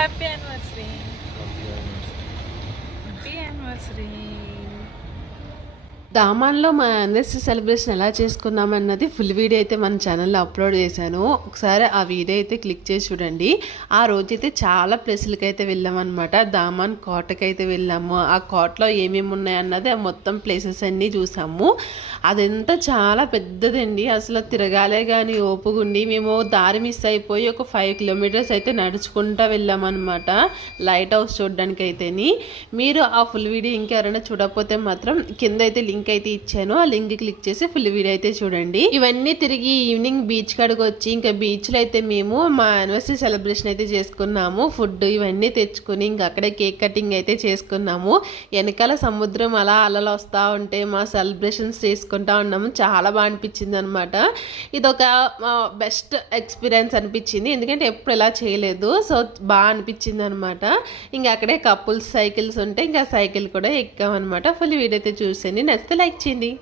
Happy anniversary. Happy anniversary. దామాన్లో మా anniversary celebration ఎలా చేసుకున్నామన్నది ఫుల్ వీడియో అయితే మన ఛానల్లో అప్లోడ్ చేశాను. ఒకసారి ఆ వీడియో అయితే క్లిక్ చేసి చూడండి. ఆ రోజైతే చాలా ప్లేసులకి అయితే వెళ్ళామన్నమాట. దామాన్ కోటకి అయితే వెళ్ళాము. ఆ కోటలో ఏమేమి ఉన్నాయన్నది ఆ మొత్తం ప్లేసెస్ అన్నీ చూసాము. అదంతా చాలా పెద్దదండి. అసలు తిరగాలే కానీ ఓపుగుండి మేము దారి మిస్ అయిపోయి ఒక 5 కిలోమీటర్స్ అయితే నడుచుకుంటూ వెళ్ళామన్నమాట లైట్ హౌస్ చూడడానికి అయితేని. మీరు ఆ ఫుల్ వీడియో ఇంకెవరైనా చూడకపోతే మాత్రం కింద అయితే లింక్ అయితే ఇచ్చాను. ఆ లింక్ క్లిక్ చేసి ఫుల్ వీడియో అయితే చూడండి. ఇవన్నీ తిరిగి ఈవినింగ్ బీచ్ కాడికి వచ్చి ఇంకా బీచ్లో అయితే మేము మా యానివర్సరీ సెలబ్రేషన్ అయితే చేసుకున్నాము. ఫుడ్ ఇవన్నీ తెచ్చుకుని ఇంకా అక్కడే కేక్ కటింగ్ అయితే చేసుకున్నాము. వెనకాల సముద్రం అలా అలలు వస్తూ ఉంటే మా సెలబ్రేషన్స్ చేసుకుంటా ఉన్నాము. చాలా బాగా అనిపించింది అనమాట. ఇదొక బెస్ట్ ఎక్స్పీరియన్స్ అనిపించింది. ఎందుకంటే ఎప్పుడు ఇలా చేయలేదు. సో బాగా అనిపించింది అనమాట. ఇంకా అక్కడే కపుల్స్ సైకిల్స్ ఉంటే ఇంకా సైకిల్ కూడా ఎక్కామన్నమాట. ఫుల్ వీడియో అయితే చూసేయండి. నచ్చితే లైక్ చేయండి.